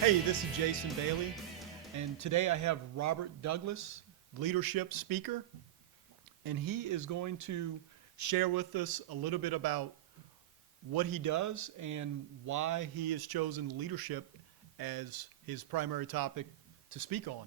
Hey, this is Jason Bailey, and today I have Robert Douglas, leadership speaker, and he is going to share with us a little bit about what he does and why he has chosen leadership as his primary topic to speak on.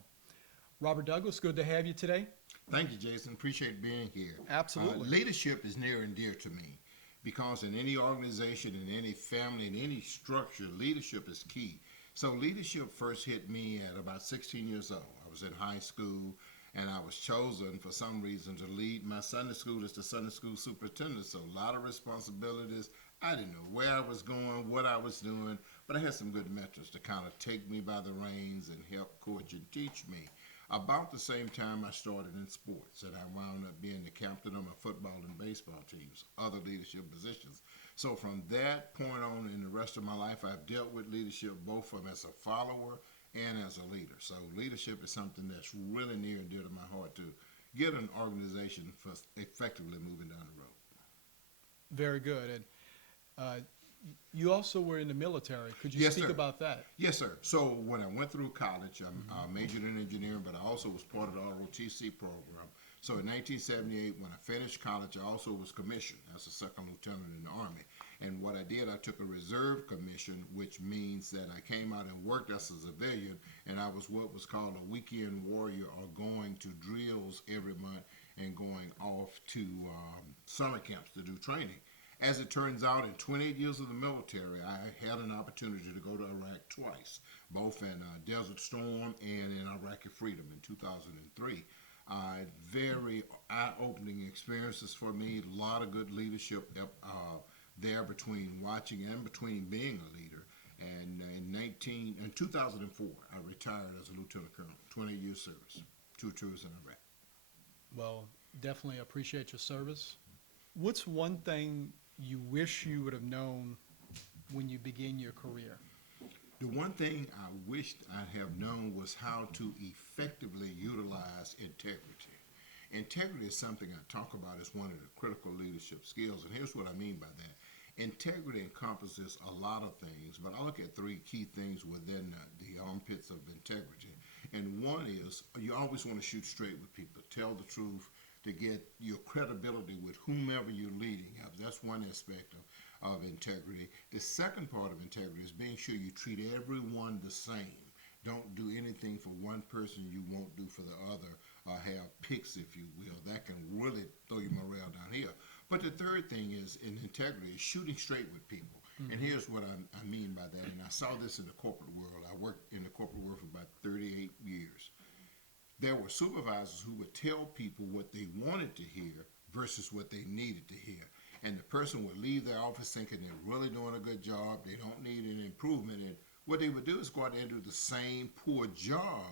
Robert Douglas, good to have you today. Thank you, Jason. Appreciate being here. Absolutely. Leadership is near and dear to me because in any organization, in any family, in any structure, leadership is key. So leadership first hit me at about 16 years old. I was in high school and I was chosen for some reason to lead my Sunday school as the Sunday school superintendent. So a lot of responsibilities. I didn't know where I was going, what I was doing, but I had some good mentors to kind of take me by the reins and help coach and teach me. About the same time, I started in sports, and I wound up being the captain of my football and baseball teams, other leadership positions. So from that point on in the rest of my life, I've dealt with leadership both from as a follower and as a leader. So leadership is something that's really near and dear to my heart to get an organization for effectively moving down the road. Very good. And uh, you also were in the military. Could you Yes, speak sir. about that? Yes, sir. So when I went through college, I majored in engineering, but I also was part of the ROTC program. So in 1978, when I finished college, I also was commissioned as a second lieutenant in the Army. And what I did, I took a reserve commission, which means that I came out and worked as a civilian, and I was what was called a weekend warrior, or going to drills every month and going off to summer camps to do training. As it turns out, in 28 years of the military, I had an opportunity to go to Iraq twice, both in Desert Storm and in Iraqi Freedom in 2003. Very eye-opening experiences for me. A lot of good leadership there between watching and between being a leader. And in 2004, I retired as a lieutenant colonel, 20 years service, 2 tours in Iraq. Well, definitely appreciate your service. What's one thing you wish you would have known when you begin your career? The one thing I wished I'd have known was how to effectively utilize integrity. Integrity is something I talk about as one of the critical leadership skills, and here's what I mean by that. Integrity encompasses a lot of things, but I look at three key things within the armpits of integrity. And one is you always want to shoot straight with people, tell the truth to get your credibility with whomever you're leading. That's one aspect of integrity. The second part of integrity is being sure you treat everyone the same. Don't do anything for one person you won't do for the other, or have picks, if you will. That can really throw your morale down here. But the third thing is in integrity is shooting straight with people. And here's what I mean by that. And I saw this in the corporate world. I worked in the corporate world for about 38 years. There were supervisors who would tell people what they wanted to hear versus what they needed to hear. And the person would leave their office thinking they're really doing a good job, they don't need any improvement. And what they would do is go out there and do the same poor job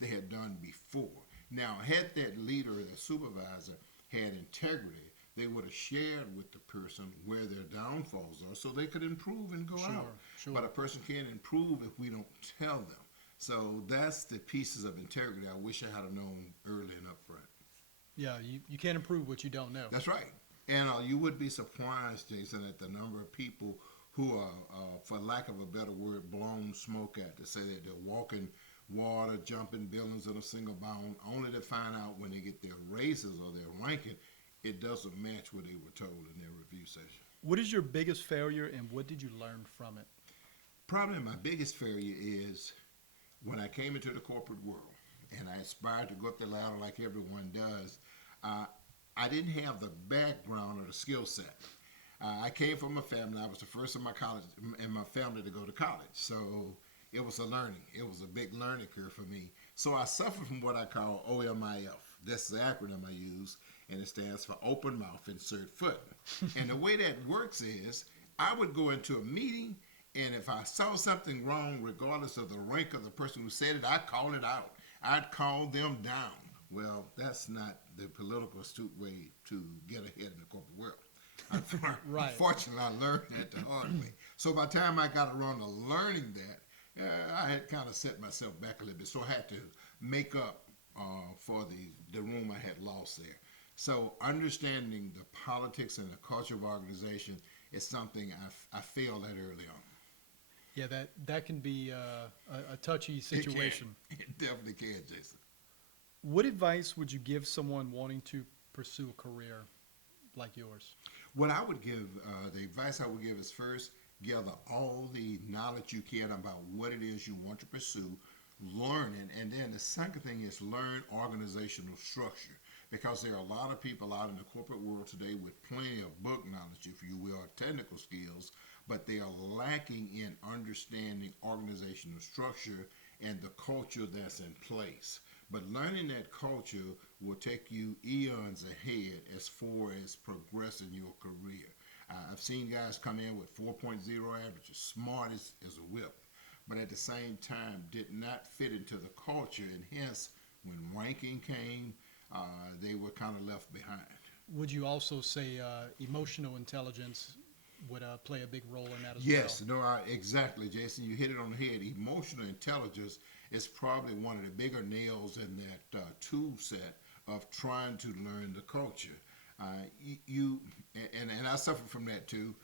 they had done before. Now, had that leader or that supervisor had integrity, they would have shared with the person where their downfalls are so they could improve and go Sure, out. sure. But a person can't improve if we don't tell them. So that's the pieces of integrity I wish I had known early and upfront. Yeah, you can't improve what you don't know. That's right. And you would be surprised, Jason, at the number of people who are, for lack of a better word, blown smoke at to say that they're walking water, jumping buildings in a single bound, only to find out when they get their raises or their ranking, it doesn't match what they were told in their review session. What is your biggest failure and what did you learn from it? Probably my biggest failure is when I came into the corporate world and I aspired to go up the ladder like everyone does. uh, I didn't have the background or the skill set. I came from a family. I was the first in my college in my family to go to college, so it was a learning. It was a big learning curve for me. So I suffered from what I call OMIF. That's the acronym I use, and it stands for open mouth, insert foot. And the way that works is I would go into a meeting, and if I saw something wrong, regardless of the rank of the person who said it, I'd call it out. I'd call them down. Well, that's not the political astute way to get ahead in the corporate world. Right. Unfortunately, I learned that the hard way. So by the time I got around to learning that, I had kind of set myself back a little bit. So I had to make up for the room I had lost there. So understanding the politics and the culture of organization is something I failed at early on. Yeah, that can be a touchy It can. situation. It definitely can, Jason. What advice would you give someone wanting to pursue a career like yours? What I would give, the advice I would give is first gather all the knowledge you can about what it is you want to pursue, learn it, and then the second thing is learn organizational structure. Because there are a lot of people out in the corporate world today with plenty of book knowledge, if you will, or technical skills, but they are lacking in understanding organizational structure and the culture that's in place. But learning that culture will take you eons ahead as far as progressing your career. I've seen guys come in with 4.0 averages, smart as a whip, but at the same time did not fit into the culture, and hence, when ranking came, they were kind of left behind. Would you also say emotional intelligence would play a big role in that as Yes, well? no, exactly, Jason. You hit it on the head. Emotional intelligence is probably one of the bigger nails in that tool set of trying to learn the culture. You and I suffer from that too.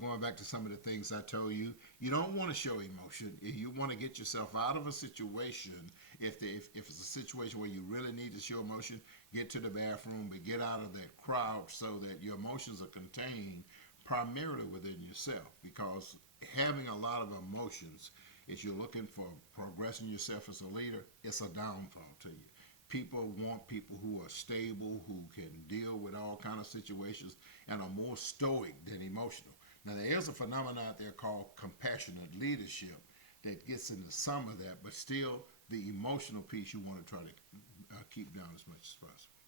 Going back to some of the things I told you, you don't want to show emotion. You want to get yourself out of a situation. If it's a situation where you really need to show emotion, get to the bathroom, but get out of that crowd so that your emotions are contained primarily within yourself, because having a lot of emotions, if you're looking for progressing yourself as a leader, it's a downfall to you. People want people who are stable, who can deal with all kind of situations and are more stoic than emotional. Now there is a phenomenon out there called compassionate leadership that gets into some of that, but still the emotional piece you want to try to keep down as much as possible.